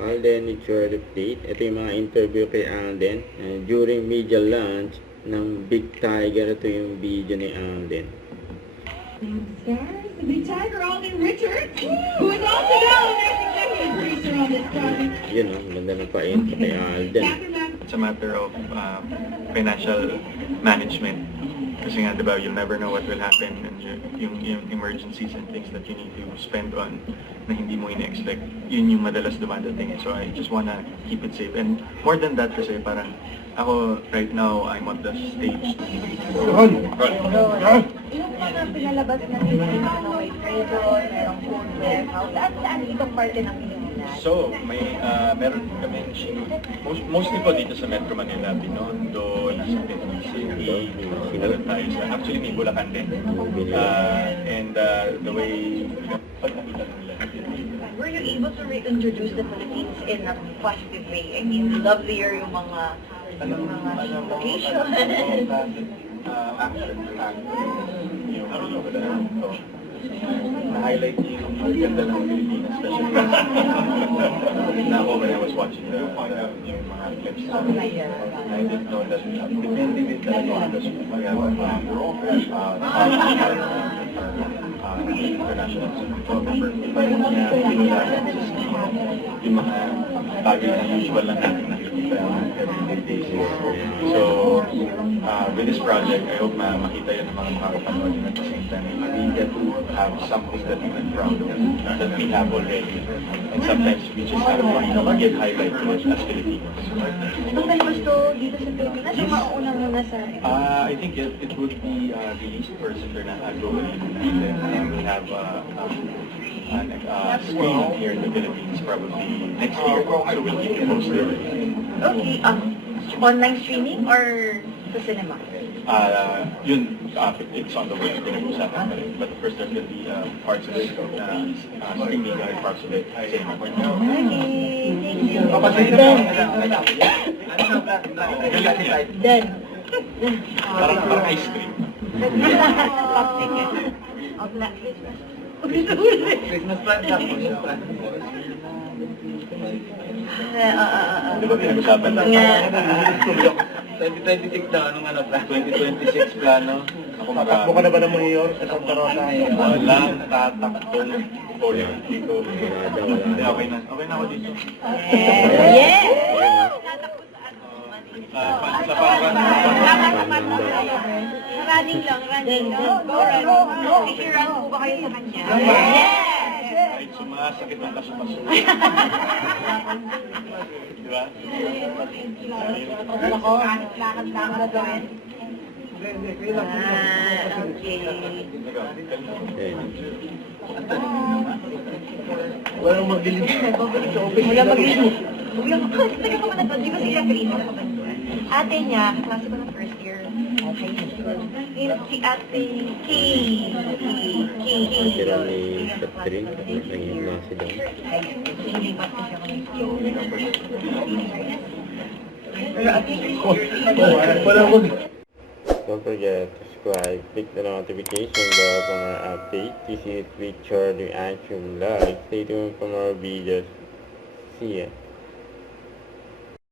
Alden, it's your update. Ito yung mga interview kay Alden. During media launch ng Big Tiger, ito yung video ni Alden. Stars, the Big Tiger, Alden Richards, who is also now an executive producer on this project. Yun o, ganda ng pa-intro kay Alden. It's a matter of financial management. Kasi nga, diba, you'll never know what will happen, and yung emergencies and things that you need to spend on na hindi mo ina-expect, yun yung madalas dumadating. So I just wanna keep it safe. And more than that kasi parang ako right now, I'm on the stage. Yung mga pinalabas na nila, may prison, merong food warehouse, saan itong parte ng Pilipinas? So, meron kami mostly po dito sa Metro Manila, Binondo, Quezon City, meron tayo sa, actually may Bulacan din. And the way, pag nakita nila. Were you able to reintroduce the Philippines in a positive way? I mean, lovelier yung mga location. Action, na-highlight yung ganda ng Pilipinas, especially na ako when I was watching yung mga clips. I didn't know that depending din talaga on the school. We have international photographer. Yung mga bagay na usual lang natin nakikita everyday basis. So, with this project, I hope makita yun ng mga makakapanood yun at the same time. We get to have something that we're proud of, that we have already. And sometimes we just have to get highlight to it as Filipinos. Itong palabas to dito sa Pilipinas, yung mauna muna sa... I think it would be released first globally, and then we'll have screening here in the Philippines probably next year. So we'll keep you posted. Okay, online streaming or sa cinema? It's on the way. Pinag-usapan pa rin. But first there will be parts of it, streaming and parts of it. Cinema. Okay, thank you. Then. Parang ice cream. Christmas plan ka po. Di ba pinag-usapan lang? 2026 na, anong plan? 2026 plano. Ako Tatakbo ka na ba ng mayor sa Santa Rosa? Walang tatakbo. Hindi ko. Hindi, okay na. Okay na ako dito. Yes! Sa parang Running lang. Nag-run po ba kayo sa kanya? Yes! kahit sumasakit ang kasumaso. Di ba? Lakad na gawin. Walang magdilim. Wala mag-inom. Taga ko man di ba sila Karina na kabantuan? Ate niya, kaklase ko ng first year. Si Ate Kay. Tira ni Catherine, naging klase daw. Nilipat kasi ako ng school. Pero at least, Walang mag... Don't forget to subscribe, click the notification bell for more updates. This is Richard, the Action Live. Stay tuned for more videos. See ya.